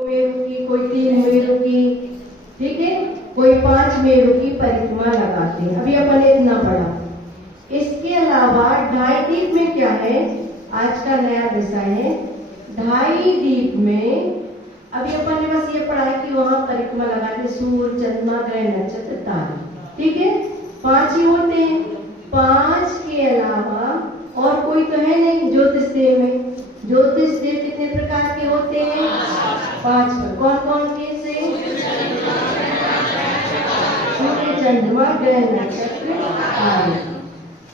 मेरु की, कोई 3 मेरु की, ठीक है, कोई 5 मेरु की परिक्रमा लगाते हैं। अभी अपन ने इतना पढ़ा। इसके अलावा ढाई दीप में क्या है, आज का नया विषय है ढाई दीप में। अभी अपन ने बस ये पढ़ा है कि वहां परिक्रमा लगाते सूर्य, चंद्रमा, ग्रह, नक्षत्र, तारे, ठीक है, 5 ही होते हैं। 5 के अलावा और कोई तो है नहीं ज्योतिष देव में। ज्योतिष देव कितने प्रकार के होते हैं? 5। कौन कौन से? सूर्य, चंद्रमा, ग्रह, नक्षत्र, तारे।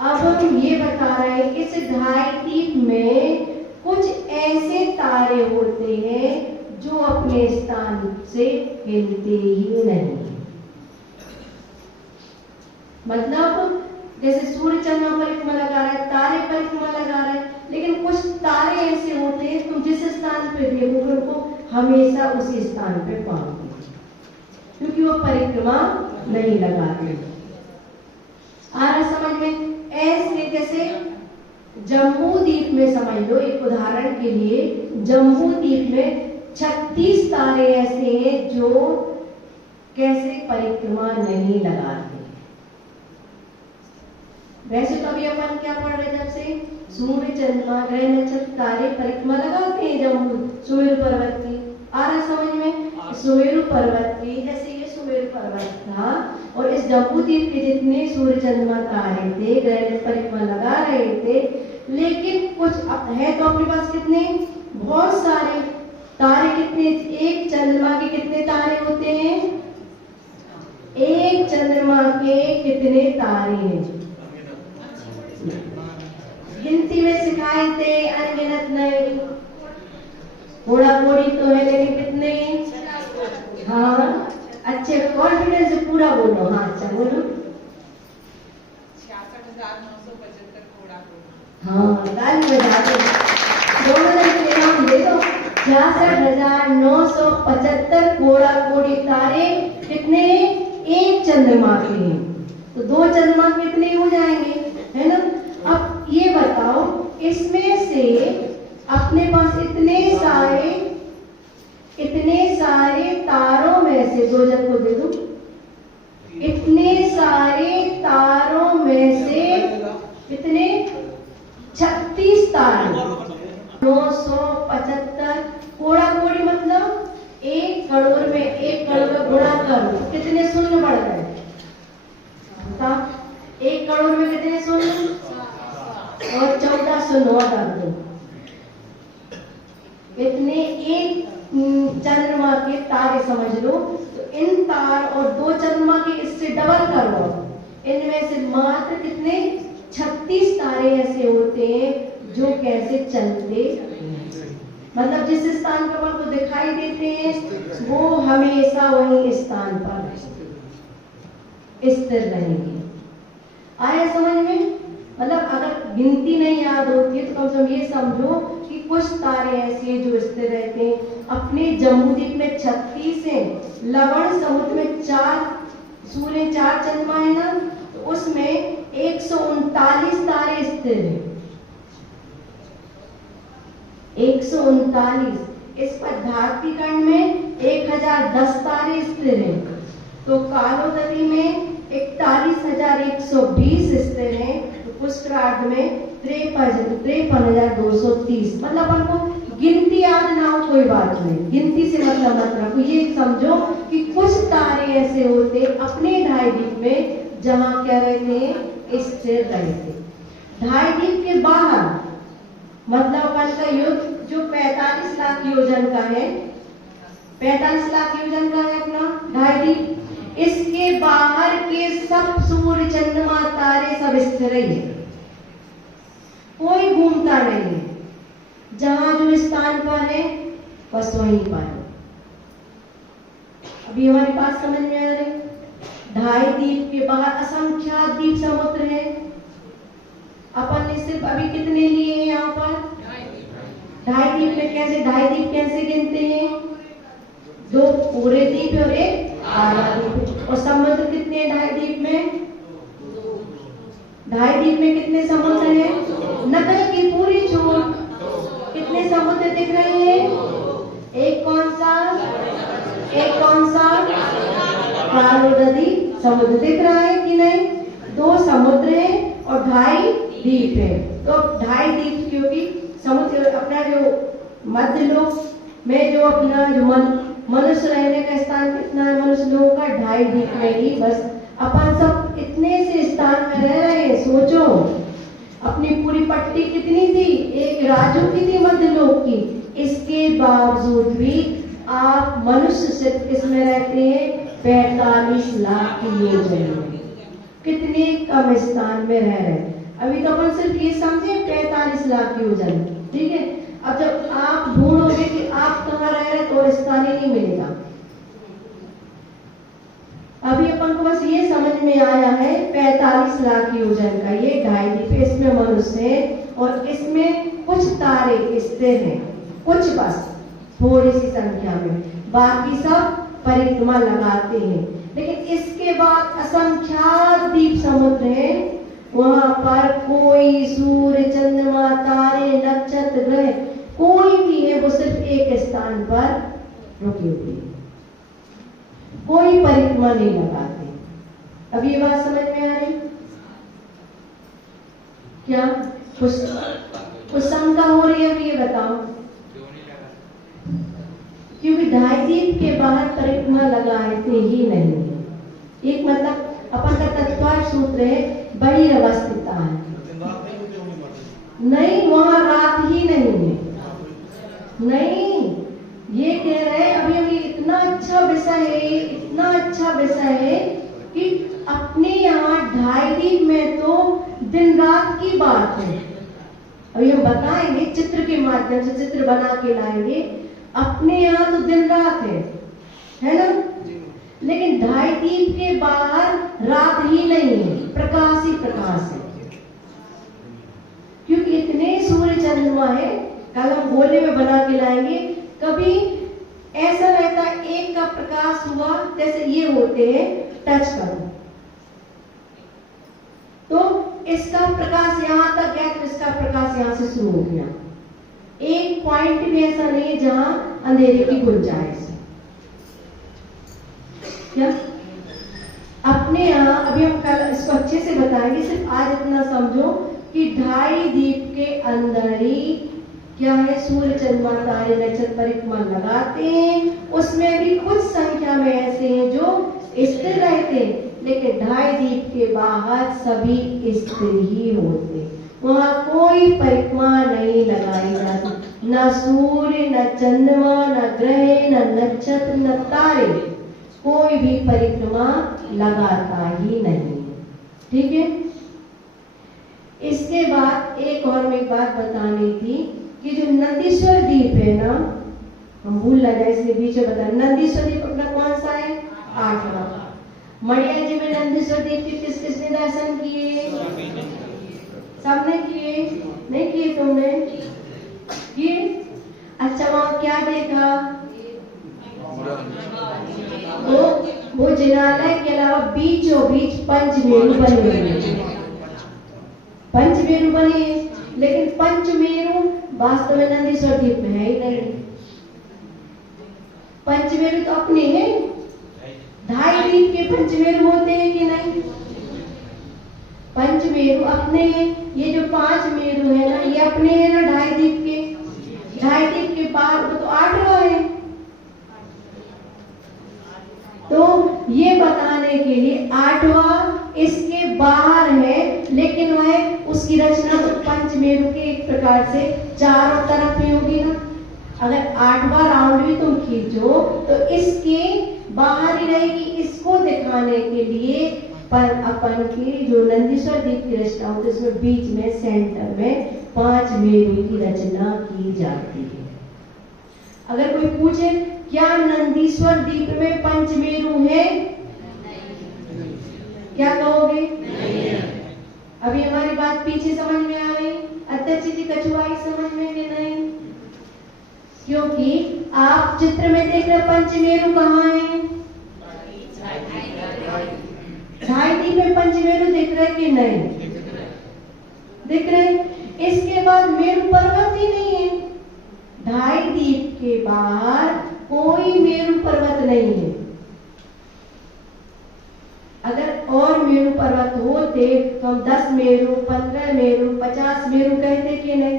अब हम ये बता रहे हैं इस ढाई दीप में कुछ ऐसे तारे होते हैं जो अपने स्थान से हिलते ही नहीं। मतलब जैसे सूर्य चंद्रमा परिक्रमा लगा रहा है, तारे परिक्रमा लगा रहे हैं, लेकिन कुछ तारे ऐसे होते हैं तुम जिस स्थान पे देखोगे उनको हमेशा उसी स्थान पे पाओगे, क्योंकि वो परिक्रमा नहीं लगाते। आ रहा समझ में? ऐसे जैसे जम्बू द्वीप में समझ लो, एक उदाहरण के लिए, जम्बू द्वीप में 36 तारे ऐसे हैं जो कैसे परिक्रमा नहीं लगाते। वैसे तो अभी अपन क्या पढ़ रहे, जब से सूर्य, चंद्रमा, ग्रह, नक्षत्र, तारे परिक्रमा लगाते हैं जम्बू सुमेरु पर्वत की। आ रहा समझ में? सुमेरु पर्वत की, जैसे ये सुमेरु पर्वत था और इस जम्बू द्वीप के जितने सूर्य, चंद्रमा, तारे थे, ग्रह परिक्रमा लगा रहे थे, लेकिन कुछ है तो अपने पास कितने, बहुत सारे तारे। कितने? एक चंद्रमा के कितने तारे होते हैं? एक चंद्रमा के कितने तारे हैं? गिनती में सिखाए थे, अनगिनत नहीं, थोड़ा थोड़ी तो है, लेकिन कितने? हाँ, अच्छे कॉन्फिडेंस से पूरा बोलो। हाँ अच्छा बोलो। 66,975 कोड़ा कोड़ी। हाँ ताली बजा दो, दोनों के नाम दे दो। 66,975 कोड़ा कोड़ी तारे कितने? एक चंद्रमा के हैं, तो 2 चंद्रमा कितने हो जाएंगे, है ना? अब ये बताओ, इसमें से अपने पास इतने सारे तारों में से, 2 जन को दे दो, इतने सारे तारों में से कितने? 36 तारे। 975 कोड़ा कोड़ी मतलब 1 करोड़ में 1 करोड़ गुणा करो, कितने शून्य बढ़ गए? 1 करोड़ में कितने शून्य? और 14 शून्य कर दो। इतने एक चंद्रमा के तारे समझ लो, तो इन तार और 2 चंद्रमा के इससे डबल करो, इनमें से मात्र कितने? 36 तारे ऐसे होते हैं जो कैसे चलते, मतलब जिस स्थान पर आपको दिखाई देते हैं वो हमेशा वही स्थान पर स्थिर रहेंगे। आया समझ में? मतलब अगर गिनती नहीं याद होती है तो कम से कम ये समझो कि कुछ तारे ऐसे हैं जो स्थिर रहते हैं। अपने जम्बूद्वीप में 36 हैं, लवण समुद्र में 4 सूर्य, 4 चंद्रमा है ना, तो उसमें 139 तारे स्थिर हैं। 139। इस पर धारती खंड में 1010 तारे स्थिर हैं, तो कालोदरी में 41,120 स्थिर हैं, तो पुष्करार्ध में 53,230। मतलब हमको गिनती याद ना हो कोई बात नहीं, गिनती से मतलब मत रखो, ये समझो कि कुछ तारे ऐसे होते अपने ढाई दीप में जहां क्या रहते हैं, स्थिर रहते। ढाई दीप के बाहर मतलब अपन का युद्ध जो 45 लाख योजन का है, 45 लाख योजन का है अपना ढाई दीप, इसके बाहर के सब सूर्य, चंद्रमा, तारे सब स्थिर है, कोई घूमता नहीं है, जहां जो स्थान पर है बस वहीं पर है। अभी हमारे पास समझ में आ रहे, ढाई दीप के बाहर असंख्यात द्वीप समुद्र है। अपन ने सिर्फ अभी कितने लिए हैं यहाँ पर? ढाई दीप में कैसे, ढाई दीप कैसे गिनते हैं? 2 पूरे द्वीप और 1 आधा द्वीप। और समुद्र कितने हैं ढाई दीप में? ढाई दीप में कितने समुद्र हैं? नगर की पूरी छोर कितने समुद्र दिख रहे हैं? एक कौन सा? कालो नदी समुद्र दिख रहा है कि नहीं? 2 समुद्र हैं और 2.5 द्वीप है। तो 2.5 द्वीप क्योंकि समुद्र अपना जो मध्य लोक में जो अपना जो मनुष्य रहने का स्थान कितना है मनुष्य लोगों का? 2.5 द्वीप में ही बस अपन सब इतने से स्थान में रह रहे हैं। सोचो अपनी पूरी पट्टी कितनी थी? एक राजू की थी मध्य लोक की। इसके बावजूद भी आप मनुष्य सिर्फ किसमें रहते हैं? 45 लाख की योजना में। कितने कम स्थान में रह रहे हैं। अभी तो अपन सिर्फ ये समझे 45 लाख की योजना, ठीक है। अब जब आप ढूंढोगे कि आप कहाँ रह रहे तो स्थान ही नहीं मिलेगा। अभी अपन को बस ये समझ में आया है 45 लाख की योजना का ये 2.5 द्वीप, इसमें मनुष्य है और इसमें कुछ तारे स्थिर हैं, कुछ बस थोड़ी सी संख्या में, बाकी सब परिक्रमा लगाते हैं। लेकिन इसके बाद असंख्यात द्वीप समुद्र हैं, वहां पर कोई सूर्य चंद्रमा तारे नक्षत्र ग्रह कोई भी है, वो सिर्फ एक स्थान पर रुके हुए हैं, कोई परिक्रमा नहीं लगाते। अब ये बात समझ में आ रही? क्या कुछ शंका हो रही है? अभी ये बताओ। क्योंकि 2.5 द्वीप के बाहर परिक्रमा लगाते ही नहीं है। एक मतलब अपन का तत्काल सूत्र है बड़ी अवस्थिता है, नहीं वहां रात ही नहीं है। नहीं, ये कह रहे अभी अभी इतना अच्छा विषय है, इतना अच्छा विषय है कि अपने यहाँ 2.5 द्वीप में तो दिन रात की बात है। अभी हम बताएंगे चित्र के माध्यम से, चित्र बना के लाएंगे। अपने यहाँ तो दिन रात है ना? लेकिन 2.5 द्वीप के बाहर रात ही नहीं है, प्रकाश ही प्रकाश है। क्योंकि इतने सूर्य चंद्रमा है, कल हम गोले में बना के लाएंगे। कभी ऐसा रहता है एक का प्रकाश हुआ, जैसे ये होते हैं, टच करो तो इसका प्रकाश यहाँ तक गया तो इसका प्रकाश यहाँ से शुरू हो गया। एक पॉइंट भी ऐसा नहीं है जहां अंधेरे की गुंजाइश है। क्या अपने यहाँ अभी हम कल इसको अच्छे से बताएंगे, सिर्फ आज इतना समझो कि 2.5 द्वीप के अंदर ही क्या है, सूर्य चंद्रमा तारे नक्षत्र परिक्रमा लगाते हैं। उसमें भी कुछ संख्या में ऐसे हैं जो स्थिर रहते हैं, लेकिन 2.5 द्वीप के बाहर सभी स्थिर ही होते। वहां कोई परिक्रमा नहीं लगाई जाती, न सूर्य न चंद्रमा न ग्रह न नक्षत्र न तारे, कोई भी परिक्रमा लगाता ही नहीं। ठीक है। इसके बाद एक और एक बात बतानी थी कि जो नंदीश्वर द्वीप है ना, हम भूल ना जाए इसलिए बीच में बता। नंदीश्वर द्वीप अपना कौन सा है? 8वां। मड़िया जी में नंदीश्वर द्वीप के किस किसने दर्शन किए? सबने किए? नहीं किए? तुमने किए? अच्छा, वहां क्या देखा? वो जिनालय के अलावा बीचों बीच पंचमेरु बने हुए, पंचमेरु बने, लेकिन पंचमेरु वास्तव में नंदीश्वर द्वीप में है ही नहीं। पंचमेरु तो अपने हैं, 2.5 द्वीप के पंचमेरु होते हैं कि नहीं? पंचमेरु अपने हैं। ये जो 5 मेरु है ना, ये अपने हैं ना 2.5 द्वीप के। 2.5 द्वीप के बाहर वो तो 8वां है। तो ये बताने के लिए 8वां इसके बाहर है, लेकिन वह उसकी रचना तो पंचमेरु के एक प्रकार से चारों तरफ ही होगी ना। अगर 8वां राउंड भी तुम खींचो तो इसके बाहर ही रहेगी। इसको दिखाने के लिए पर अपन की जो नंदीश्वर द्वीप की रचना होती है उसमें बीच में सेंटर में 5 मेरु की रचना की जाती है। अगर कोई पूछे क्या नंदीश्वर द्वीप में पंचमेरु है, क्या कहोगे? अभी हमारी बात पीछे समझ में आ गई? अध्यक्ष जी कछुआई समझ में कि नहीं? क्योंकि आप चित्र में देख रहे पंचमेरु कहाँ है? 2.5 द्वीप में पंचमेरु दिख रहे कि नहीं? दिख रहे। इसके बाद मेरु पर्वत ही नहीं है। 2.5 द्वीप के बाहर कोई मेरु पर्वत नहीं है। होते तो हम 10 मेरु, 15 मेरु, 50 मेरु कहते कि नहीं?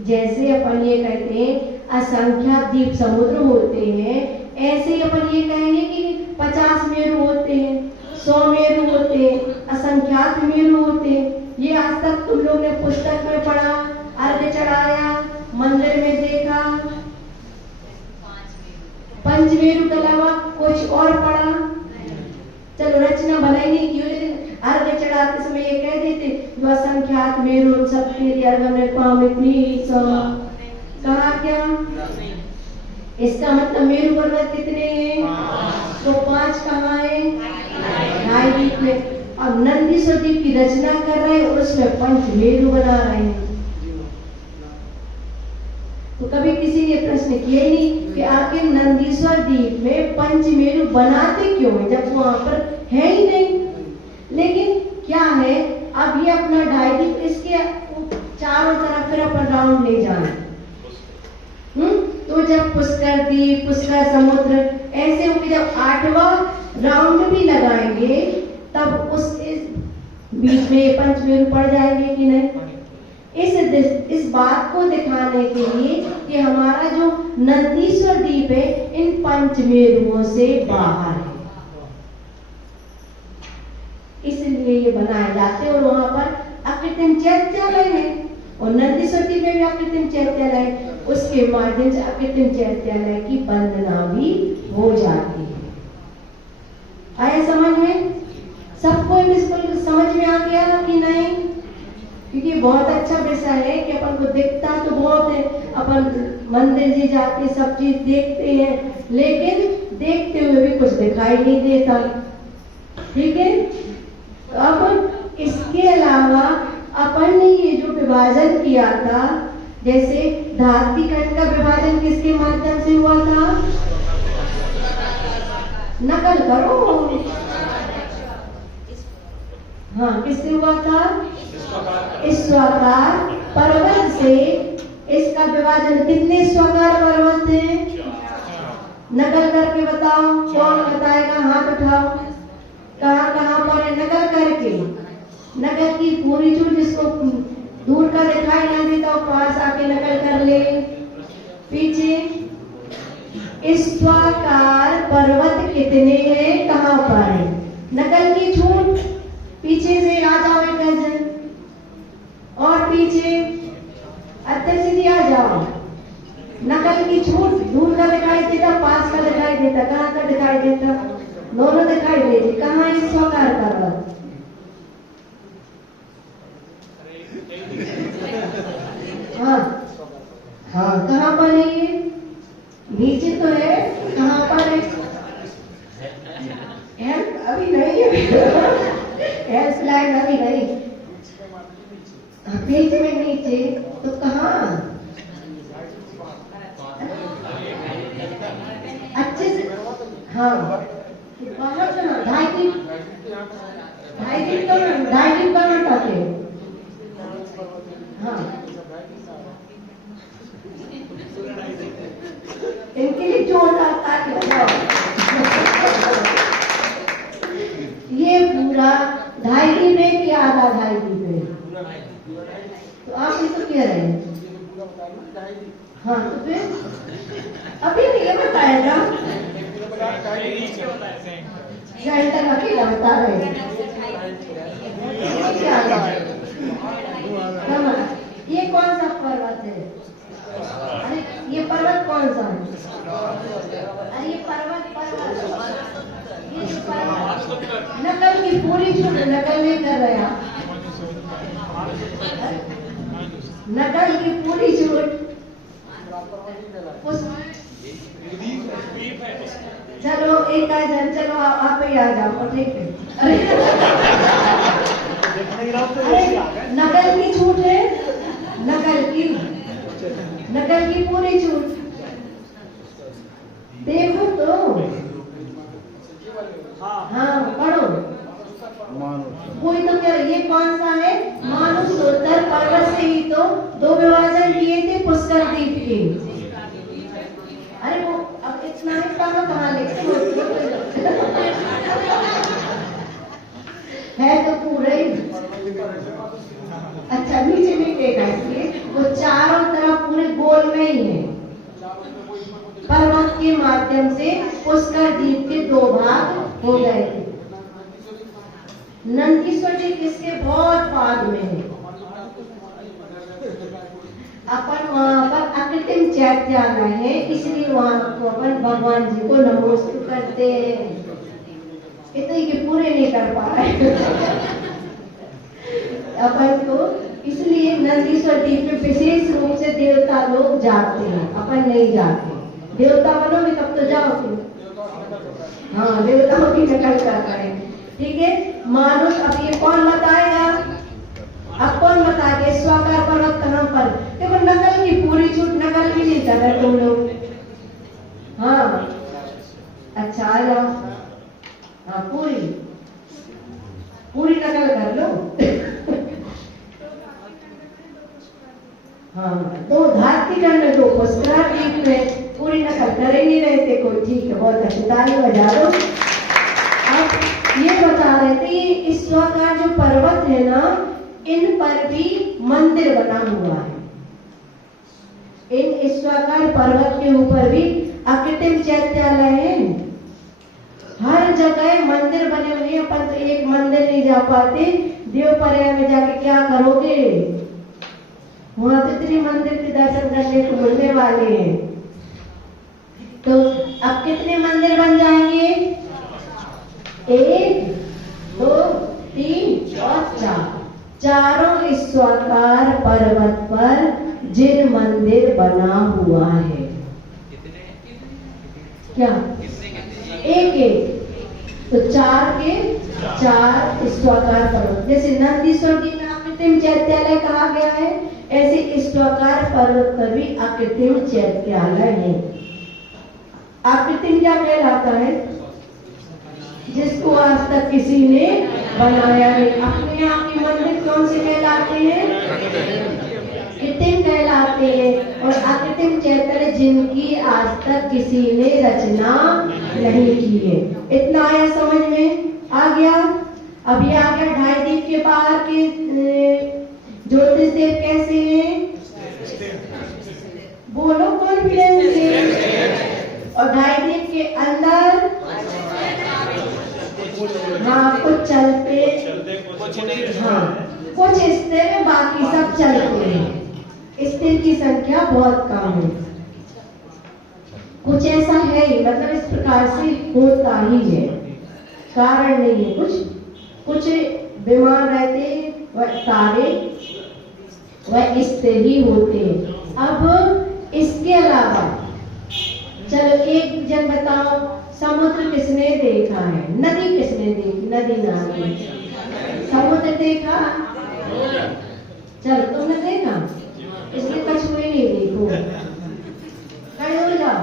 जैसे अपन ये कहते हैं असंख्यात द्वीप समुद्र होते हैं, ऐसे ही अपन ये कहेंगे कि 50 मेरु होते हैं, 100 मेरु होते हैं, असंख्यात मेरु होते हैं। ये आज तक तुम लोग ने पुस्तक में पढ़ा, अर्घ चढ़ाया, मंदिर में देखा, पंचमेरु के अलावा कुछ और पढ़ा? चलो रचना बनाई नहीं की, लेकिन अर्घ चढ़ाते समय ये कह देते जो असंख्यात मेरु सबके अर्घ में कहा क्या? इसका मतलब मेरु पर्वत कितने हैं? तो 5 कहाँ है? ढाई द्वीप में। अब नंदीश्वर द्वीप की रचना कर रहे हैं और उसमें पंचमेरु बना रहे हैं। तो कभी किसी ने प्रश्न किया ही नहीं कि आखिर नंदीश्वर द्वीप में पंचमेरु बनाते क्यों है जब वहां पर है ही नहीं। लेकिन क्या है, अब ये अपना ढाई द्वीप, इसके चारों तरफ फिर अपन राउंड ले जाए। तो जब पुष्कर द्वीप, पुष्कर समुद्र ऐसे होंगे, जब 8वां राउंड भी लगाएंगे तब उस बीच में पंचमेरु पड़ जाएंगे कि नहीं? इस बात को दिखाने के लिए कि हमारा जो नंदीश्वर द्वीप है इन पंचमेरुओं से बाहर है, इसलिए ये बनाए जाते हैं। और वहां पर अकृत्रिम चैत्यालय है और नंदीश्वर द्वीप में भी अकृत्रिम चैत्यालय है, उसके माध्यम से अकृत्रिम चैत्यालय की वंदना भी हो जाती है। आया समझ में? सबको बिल्कुल समझ में आ गया कि नहीं? क्योंकि बहुत अच्छा विषय है कि अपन को दिखता तो बहुत है, अपन मंदिर जी जाते सब चीज देखते हैं, लेकिन देखते हुए भी कुछ दिखाई नहीं देता। ठीक है, तो अब इसके अलावा अपन ने ये जो विभाजन किया था, जैसे धात्विक खंड का विभाजन किसके माध्यम से हुआ था? नकल करो। हाँ, किससे हुआ था? स्वाकार पर्वत से। इसका विभाजन कितने स्वाकार पर्वत हैं? नकल करके बताओ, कौन बताएगा? हाथ उठाओ। कहाँ कहाँ पर है? नकल करके, नकल की पूरी चूर, जिसको दूर का दिखाई ना देता हो पास आके नकल कर ले। पीछे स्वाकार पर्वत कितने हैं, कहाँ पर है? नकल की छूट, पीछे से आ जाओ एक डजन, और पीछे अत्ते सीधी आ जाओ। नकल की छूट, दूर का दिखाई देता, पास का दिखाई देता, कहाँ का दिखाई देता? दोनों दिखाई देते। कहाँ है स्वाकार पर्वत? हाँ हाँ, कहाँ पर है ये? नीचे तो है, कहाँ पर है? अभी नहीं है, स्लाइड अभी नहीं, बीच में नीचे तो कहाँ? अच्छे से, हाँ बाहर जो ना ढाई दिन कहाँ पाते? हाँ, इनके लिए जोरदार ताली बजाओ। ये पूरा ढाई दिन है कि आधा ढाई दिन है? तो आप ये तो कह रहे हैं। हाँ, तो फिर अभी नहीं ये बताएगा, सेंटर अकेला बता रहे हैं। ये कौन सा पर्वत है? अरे ये पर्वत कौन सा है? अरे ये पर्वत ये जो पर्वत, नकल की पूरी छूट, नकल नहीं कर रहे आप, नकल की पूरी छूट। चलो एक जन, चलो आप ही आ जाओ, ठीक है। अरे नकल की छूट है, नकल की पूरी छूट। देखो तो, हाँ पढ़ो। कोई तो कह रहे ये कौन सा है? मानुषोत्तर पर्वत से ही तो 2 विभाजन किए थे पुष्कर द्वीप के। अरे वो अब इतना ही कहाँ लिखते हो? है तो पूरे ही। अच्छा नीचे नहीं देखा इसलिए वो चारों तरफ पूरे गोल में ही है। पर्वत के माध्यम से उसका द्वीप के 2 भाग हो गए थे। नंदीश्वर जी किसके बहुत बाद में है। अपन वहां पर अकृत्रिम चैत्यालय है, इसलिए वहां को अपन भगवान जी को नमोस्तु करते हैं। इतने ये पूरे नहीं कर पा रहे अपन को, इसलिए नंदीश्वर द्वीप में विशेष रूप से देवता लोग जाते हैं, अपन नहीं जाते। देवता बनोगे तब तो जाओगे। हाँ देवताओं की नकल कर रहे हैं, ठीक है। मानुष अब ये कौन बताएगा, अब कौन बताएगा स्वाकार पर्वत कहाँ पर। देखो नकल की पूरी छूट, नकल भी नहीं कर रहे तुम लोग। हाँ अच्छा आ जाओ, हाँ पूरी नकल कर लो। हाँ तो धारती खंड 2 पुष्कर द्वीप में पूरी नकल कर ही नहीं रहे थे कोई। ठीक है, बहुत अच्छी ताली बजा दो। अब ये बता रहे थे इस स्वाकार जो पर्वत है ना, इन पर भी मंदिर बना हुआ है। इन ईश्वरकार पर्वत के ऊपर भी अकृत्रिम चैत्यालय है। हर जगह मंदिर बने हुए हैं। अपन तो एक मंदिर नहीं जा पाते, देवप्रयाग में जाके क्या करोगे, वहां तो इतने मंदिर के दर्शन करने को मिलने वाले हैं। तो अब कितने मंदिर बन जाएंगे, 1 2 3 और 4। चारों ईश्वरकार पर्वत पर जिन मंदिर बना हुआ है, क्या 1 तो 4 के 4 ईश्वरकार पर्वत। जैसे नंदीश्वर जी में अकृत्रिम चैत्यालय कहा गया है, ऐसे ईश्वरकार पर्वत पर भी अकृत्रिम चैत्यालय है। अकृत्रिम क्या कहलाता है, जिसको आज तक किसी ने बनाया नहीं। अपने आप के मंदिर कौन से कहलाते हैं, कृत्रिम कहलाते हैं। और अकृत्रिम चैत्यालय जिनकी आज तक किसी ने रचना नहीं की है। इतना आया समझ में, आ गया। अब ये आ गया 2.5 द्वीप के बाहर के ज्योतिष देव कैसे हैं, बोलो कॉन्फिडेंस से। और 2.5 द्वीप के अंदर हाँ कुछ चलते, हाँ कुछ स्थिर है, बाकी सब चलते हैं। स्थिर की संख्या बहुत कम है। कुछ ऐसा है ही, मतलब इस प्रकार से होता ही है, कारण नहीं है। कुछ बीमार रहते वह सारे वह स्थिर ही होते हैं। अब इसके अलावा चलो एक जन बताओ, समुद्र किसने देखा है, नदी किसने देखी, नदी नाली, समुद्र देखा, चलो तुमने देखा, इसलिए कछुए नहीं देखो, खड़े हो जाओ।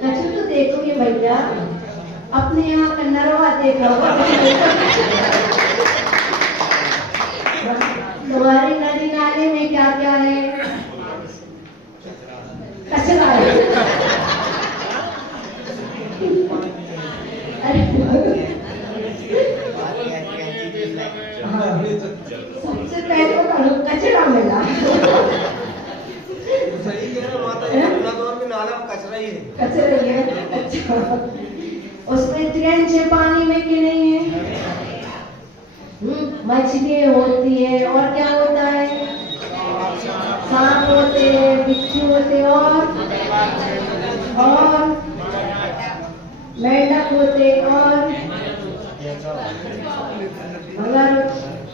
कछुए तो देखोगे भैया, अपने यहाँ का नरवा देखा होगा, तुम्हारी नदी नाले में क्या क्या है, कचरा है। सबसे पहले तो कचरा मिला। सही कह रहे माता जी, अपना दौर में नाला कचरा ही है। कचरा ही है, अच्छा। उसमें ट्रेंच है पानी में कि नहीं है, मछली होती है, और क्या होता है, सांप होते हैं, बिच्छू होते हैं, और मेंढक होते,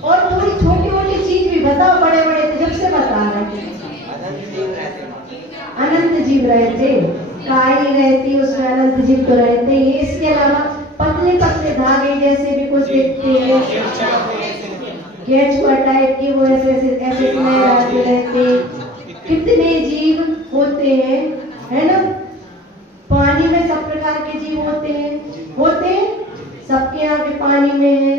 और थोड़ी छोटी मोटी चीज भी बताओ, बड़े बड़े जब से बता रहे हैं। अनंत जीव रहते, काई रहती, उसमें अनंत जीव तो रहते ही। इसके अलावा पतले पतले धागे जैसे भी कुछ दिखते हैं, केचुआ टाइप के, वो ऐसे ऐसे रहते। कितने जीव होते हैं, है ना। पानी में सब प्रकार के जीव होते हैं, सबके यहाँ के पानी में है।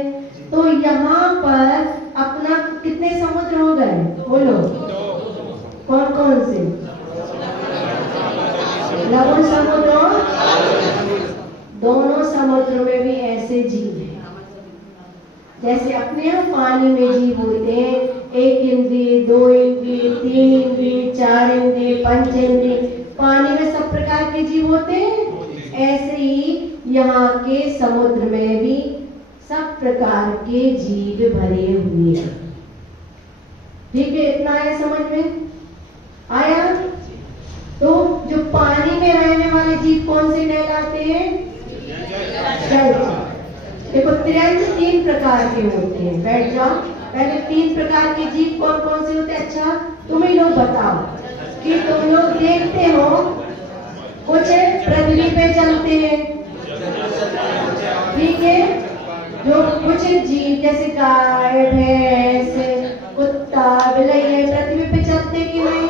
तो यहाँ पर अपना कितने समुद्र हो गए, बोलो कौन कौन से, लवण समुद्र, दोनों समुद्र में भी ऐसे जीव हैं। जैसे अपने यहाँ पानी में जीव होते हैं, 1 इंद्रिय, 2 इंद्रिय, 3 इंद्रिय, 4 इंद्रिय, 5 इंद्रिय, पानी में सब प्रकार के जीव होते हैं। ऐसे ही यहाँ के समुद्र में भी सब प्रकार के जीव भरे हुए हैं। ठीक है, इतना आया समझ में? आया? तो जो पानी में रहने वाले जीव कौन से कहलाते हैं? जलचर। देखो, त्रियंच 3 प्रकार के होते हैं। बैठ जाओ, पहले 3 प्रकार के जीव कौन कौन से होते हैं? अच्छा, तुम ही लोग बताओ कि तुम लोग देखते हो कुछ पृथ्वी पे चलते हैं, ठीक है, जो कुछ जीव जैसे गाय, भैंस, कुत्ता, बिल्ली है, पृथ्वी पे चलते कि नहीं?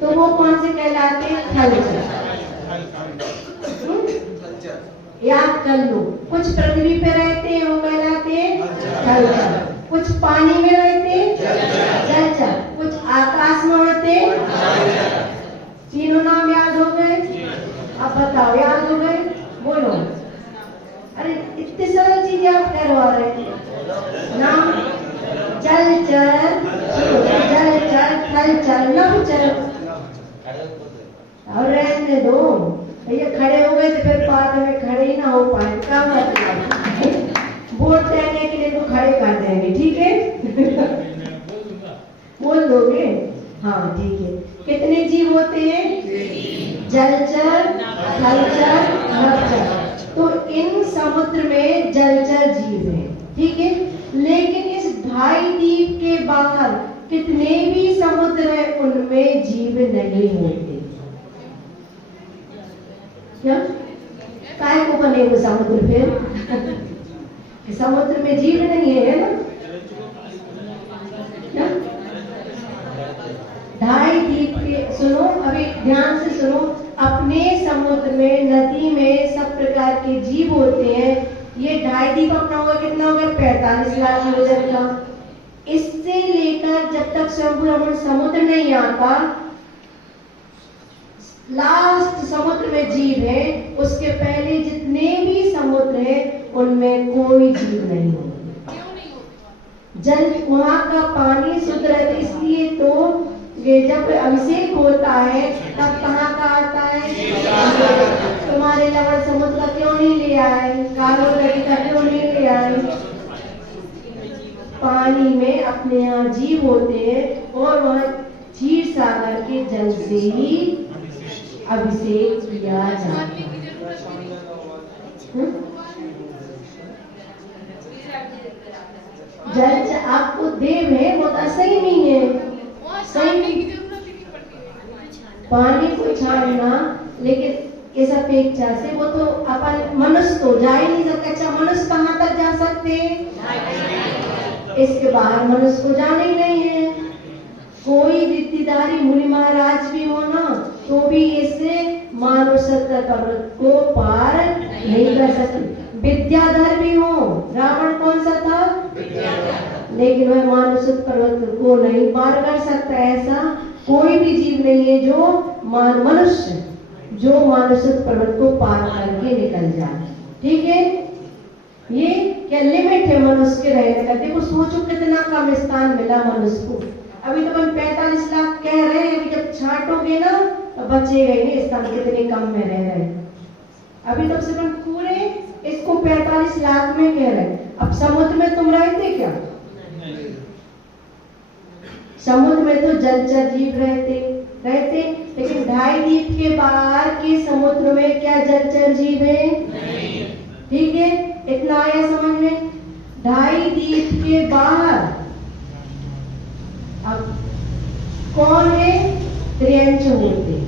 तो वो कौन से कहलाते हैं? थलचर। याद कर लो, कुछ पृथ्वी पे रहते हैं वो कहलाते हैं थलचर, कुछ पानी में रहते हैं जलचर, कुछ आकाश में उड़ते हैं। तीनों नाम याद हो गए? अब बताओ, याद हो गए? बोलो। अरे इतनी सरल चीज याद करवा रहे नाम। जलचर, जलचर, थलचर, नभचर। और रहने दो भैया, खड़े हो गए तो फिर बाद में खड़े ही ना हो पाए, क्या मतलब? वोट देने के लिए तो खड़े कर देंगे, ठीक है? बोल दोगे? हाँ, ठीक है। कितने जीव होते हैं? जलचर, थलचर, नभचर। तो इन समुद्र में जलचर जीव हैं, ठीक है। लेकिन इस 2.5 द्वीप के बाहर कितने भी समुद्र हैं, उनमें जीव नहीं होते। क्या काय को बने वो समुद्र फिर? समुद्र में जीव नहीं है ना? क्या 2.5 द्वीप के, सुनो अभी ध्यान से सुनो, अपने समुद्र में, नदी में सब प्रकार के जीव होते हैं। ये 2.5 द्वीप अपना होगा कितना होगा? 45 लाख किलोमीटर का। इससे लेकर जब तक स्वयंभू समुद्र नहीं आता, लास्ट समुद्र में जीव है, उसके पहले जितने भी समुद्र हैं उनमें कोई जीव नहीं होता। जल वहाँ का पानी शुद्ध रहता है, इसलिए तो ये जब अभिषेक होता है तब कहाँ का आता है? तुम्हारे लवण समुद्र का क्यों नहीं ले आए? कालो नदी का क्यों नहीं ले आए? पानी में अपने यहाँ जीव होते हैं और वह क्षीर सागर के जल से ही अभिषेक किया जाता है। जल आपको देव है, वो तो सही नहीं है। सही पानी को छानना, लेकिन इस अपेक्षा से वो तो अपन मनुष्य तो जा ही नहीं सकते। अच्छा, मनुष्य कहाँ तक जा सकते हैं? इसके बाहर मनुष्य को जाना ही नहीं है। कोई रिद्धिधारी मुनि महाराज भी हो ना, तो भी इससे मानव सत्तर पर्वत को पार नहीं कर सकते। विद्याधर भी हो, रावण कौन सा था? लेकिन वह मानव सत्तर पर्वत को नहीं पार कर सकता। ऐसा कोई भी जीव नहीं है जो मनुष्य जो मानव सत्तर पर्वत को पार करके निकल जाए, ठीक है। ये क्या लिमिट है मनुष्य के रहने का? देखो, सोचो कितना कम स्थान मिला मनुष्य को। अभी तो अपन 45 लाख कह रहे हैं, अभी जब छांटोगे ना तो बचेगा ही नहीं स्थान, कितने कम में रह रहे हैं। अभी तो सिर्फ पूरे इसको 45 लाख में कह रहे हैं। अब समुद्र में तुम रहते क्या? समुद्र में तो जलचर जीव रहते, लेकिन 2.5 द्वीप के बाहर के समुद्र में क्या जलचर जीव है? ठीक है, इतना आया समझ में? 2.5 द्वीप के बाहर अब कौन है? त्रियंच होते हैं।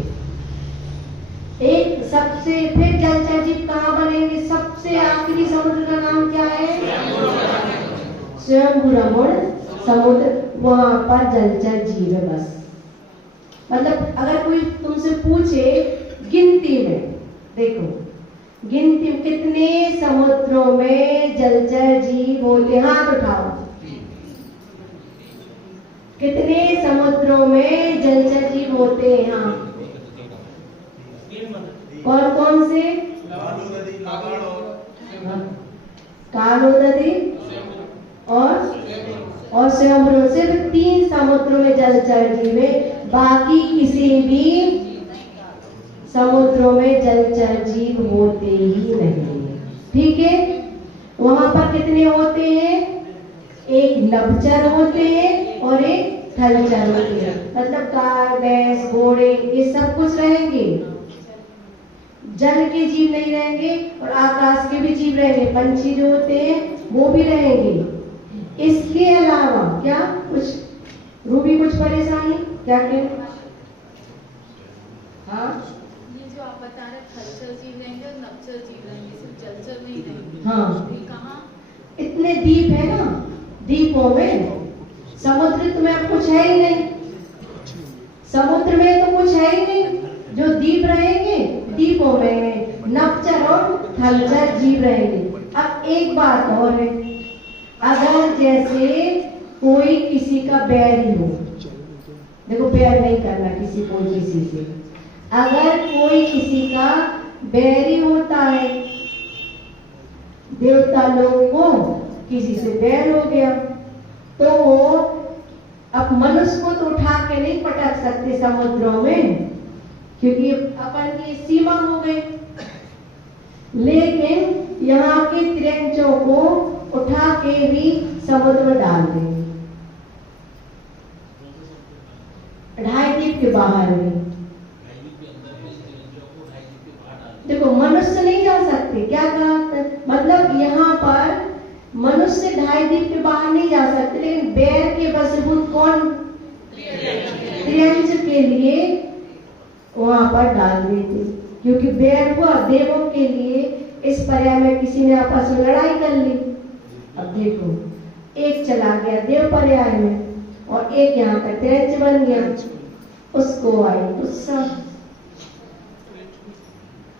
एक सबसे, फिर जलचर जीव कहाँ बनेंगे? सबसे आखिरी समुद्र का नाम क्या है? स्वयंभू समुद्र, वहां पर जलचर जीव है बस। मतलब अगर कोई तुमसे पूछे गिनती में, देखो गिनती कितने समुद्रों में जलचर जीव होते? हाथ उठाओ। कितने समुद्रों में जलचर जीव होते हैं? हाँ, कौन कौन से? कालो नदी और स्वयंभू। सिर्फ 3 समुद्रों में जलचर जीव है, बाकी किसी भी समुद्रों में जलचर जीव होते ही नहीं। ठीक है, वहां पर कितने होते हैं? एक नभचर होते हैं और एक थलचर होते हैं। मतलब गाय भैंस घोड़े ये सब कुछ रहेंगे, जल के जीव नहीं रहेंगे और आकाश के भी जीव रहेंगे, पंछी जो होते हैं वो भी रहेंगे। इसके अलावा क्या कुछ रूबी कुछ परेशानी क्या कहें? हाँ, ये जो आप बता रहे थलचर जीव रहेंगे और नभचर जीव रहेंगे, सिर्फ जलचर नहीं रहेंगे। हाँ, ये कहाँ? इतने द्वीप है ना, द्वीपों में। समुद्र में अब कुछ है ही नहीं, समुद्र में तो कुछ है ही नहीं। जो द्वीप रहेंगे द्वीपों में नभचर और थलचर जीव रहेंगे। अब एक बात और है, अगर जैसे कोई किसी का बैरी हो, देखो बैर नहीं करना किसी को किसी से, अगर कोई किसी का बैरी होता है, देवता लोगों को किसी से बैर हो गया, तो वो अब मनुष्य को तो उठा के नहीं पटक सकते समुद्रों में, क्योंकि अपन की सीमा हो गई। लेकिन यहाँ के त्रिंचों को उठा के भी समुद्र में डाल देंगे, 2.5 द्वीप के बाहर में। देखो मनुष्य नहीं जा सकते, क्या कहा? मतलब यहाँ पर मनुष्य 2.5 द्वीप के बाहर नहीं जा सकते, लेकिन बैर के वशीभूत कौन? त्रिंच के लिए वहां पर डाल देते, क्योंकि बैर हुआ देवों के लिए। इस पर्याय में किसी ने आपस में लड़ाई कर ली। अब देखो, एक चला गया देव पर्याय में और एक यहाँ का त्रिंच बन गया। उसको आई गुस्सा,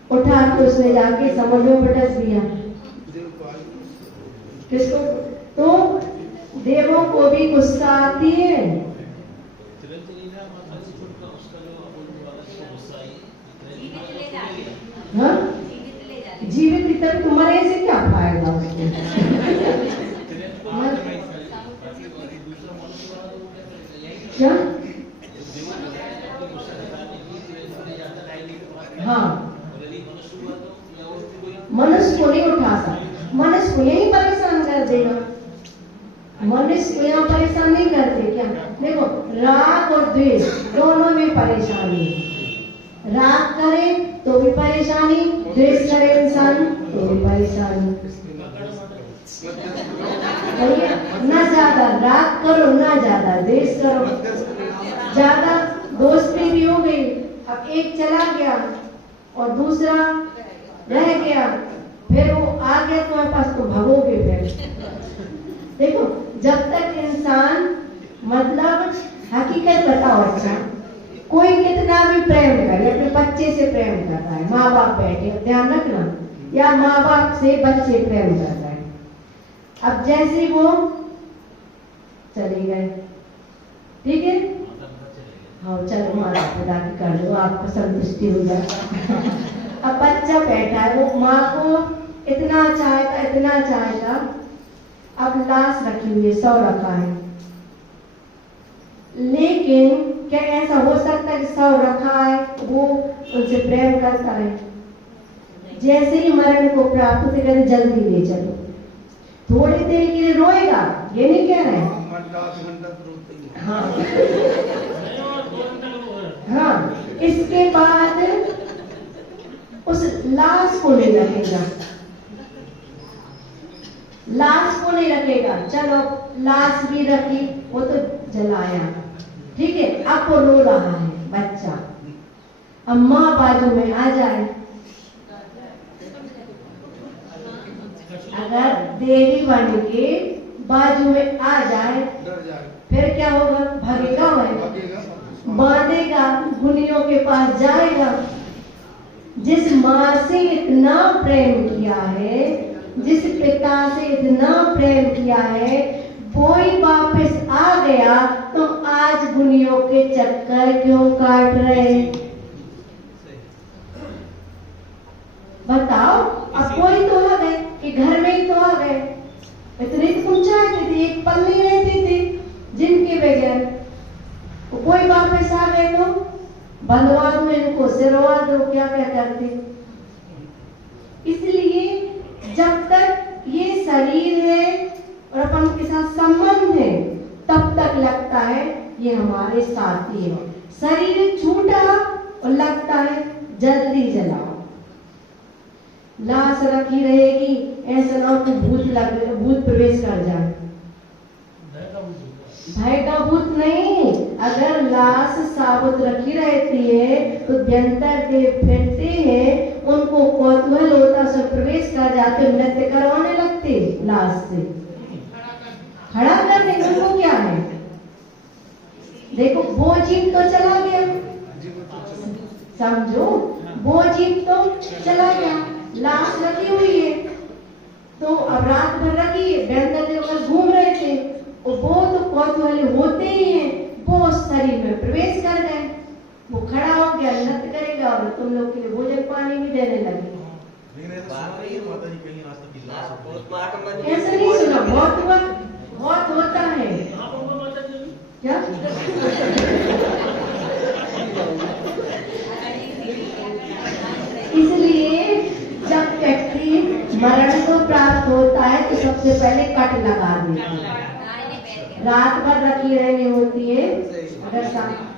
उठा के उसने जाके समुद्र में पटक दिया। किसको? तो देवों को भी गुस्सा आती है। हाँ? जीवित इतर तुम्हारे से क्या फायदा उसको? क्या? हाँ, मनुष्य को नहीं उठा सकता, मनुष्य को यही परेशान कर देगा। मनुष्य को यहाँ परेशान नहीं करते क्या? देखो, राग और द्वेष दोनों में परेशानी है। राग करे तो भी परेशानी, द्वेष करे इंसान तो भी परेशानी। ना ज्यादा राग करो ना ज्यादा द्वेष करो। ज्यादा दोस्ती भी हो गई, अब एक चला गया और दूसरा रह गया, फिर वो आ गया तुम्हारे पास तो भगोगे फिर। देखो, जब तक इंसान मतलब हकीकत बताओ, अच्छा कोई कितना भी प्रेम करे, अपने बच्चे से प्रेम करता है, माँ बाप बैठे ध्यान रखना, या माँ बाप से बच्चे प्रेम करता है। अब जैसे वो चले गए, ठीक है, हाँ चलो माता पिता की कर दो, आपको संतुष्टि हो जाए। अब बच्चा बैठा है, वो माँ को इतना चाहता इतना चाहता, अब लाश रखी हुई है, 100 रखा है, लेकिन क्या ऐसा हो सकता है कि 100 रखा है वो उनसे प्रेम करता है? जैसे ही मरण को प्राप्त होते कहते जल्दी ले चलो, थोड़ी देर के लिए रोएगा, ये नहीं कह रहे हैं। हाँ, हाँ, इसके बाद उस लाश को नहीं रखेगा, लाश को नहीं रखेगा। चलो लाश भी रखी, वो तो जलाया, ठीक है, अब वो रो रहा है बच्चा, अब माँ बाजू में आ जाए, अगर देवी बन के बाजू में आ जाए फिर क्या होगा? भागेगा, बांधेगा, गुनियों के पास जाएगा। जिस माँ से इतना प्रेम किया है, जिस पिता से इतना प्रेम किया है, वो ही वापस आ गया, तो आज गुनियों के चक्कर क्यों काट रहे? बताओ, अब कोई तो आ गए कि घर में ही तो आ गए, इतने तो तुम चाहते थे, एक पल नहीं रहते थे जिनके बगैर। कोई वापस आ गए तो बंधवा दो इनको, सिरवा दो, क्या क्या करते। इसलिए जब तक ये शरीर है और अपन के साथ संबंध है तब तक लगता है ये हमारे साथी है। शरीर छूटा और लगता है जल्दी जलाओ। लाश रखी रहेगी, ऐसा ना हो कि भूत प्रवेश कर जाए। भय का भूत नहीं, अगर लाश साबुत रखी रहती है तो व्यंतर देव फिरते हैं, उनको कौतूहल होता, सब प्रवेश कर जाते, नृत्य करवाने लगते लाश से, खड़ा करने उनको क्या है। देखो वो जीव तो चला गया, समझो, वो जीव तो चला गया, लाश रखी हुई है तो अब रात भर रखी है, व्यंतर देव घूम रहे थे, वो तो कौतूहली होते ही हैं, वो उस शरीर में प्रवेश कर गए, वो खड़ा हो गया, नृत्य करेगा और तुम लोग के लिए भोजन पानी भी देने लगे। ऐसा नहीं सुना, बहुत होता है क्या? इसलिए जब व्यक्ति मरण को प्राप्त होता है तो सबसे पहले कट लगा देता है। रात भर रखी रहनी होती है, अगर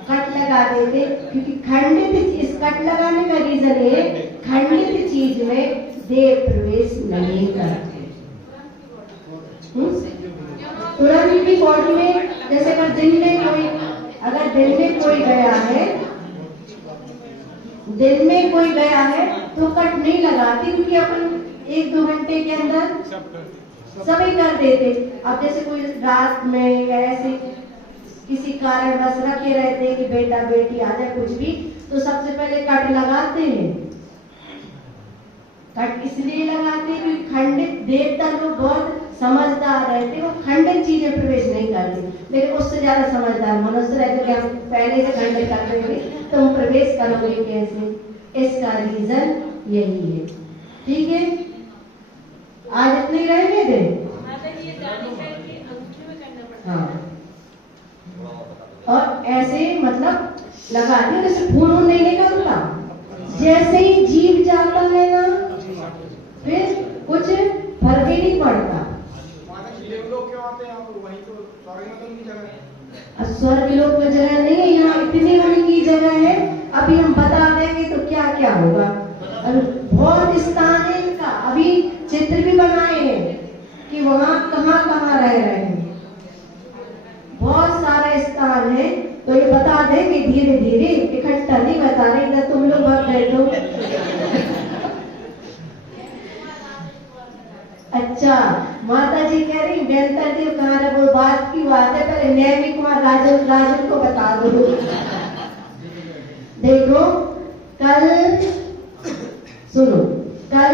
कट लगा देते, क्योंकि खंडित, इस कट लगाने का रीजन है खंडित चीज में देव प्रवेश नहीं करते। तुरंत भी बॉडी में, जैसे अगर दिन में कोई गया है तो कट नहीं लगाती, क्योंकि अपन 1-2 घंटे के अंदर सभी कर देते। अब जैसे कोई रात में या ऐसे किसी कारण बस रखे रहते हैं कि बेटा बेटी आ जाए कुछ भी, तो सबसे पहले कट लगाते हैं। कट इसलिए लगाते हैं क्योंकि खंडित, देवता लोग बहुत समझदार रहते, वो खंडित चीजें प्रवेश नहीं करते, लेकिन उससे ज्यादा समझदार मनुष्य रहते कि हम पहले से खंडित कर देंगे, तुम प्रवेश करोगे कैसे। इसका रीजन यही है। ठीक है, आज इतनी रहने दे। हाँ, और ऐसे मतलब लगा दिया, जैसे खून नहीं निकलता, जैसे ही जीव जाता है ना फिर कुछ फर्क ही नहीं पड़ता। स्वर्ग लोक में जगह नहीं है, यहाँ इतनी उनकी जगह है, अभी हम बता देंगे तो क्या क्या होगा। बहुत स्थान है इनका, अभी चित्र भी बनाए हैं कि वहाँ कहाँ कहाँ रह रहे हैं, बहुत सारा स्थान है। तो ये बता देंगे धीरे धीरे, इकट्ठा नहीं बता रहे, इधर तुम लोग भाग गए तो। अच्छा, माता जी कह रही व्यंतर देव कहाँ रहे, वो बात की बात है, पहले नैमी कुमार राजन को बता दो। देखो कल सुनो, कल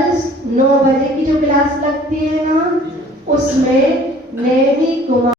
9 बजे की जो क्लास लगती है ना, उसमें नैमी कुमार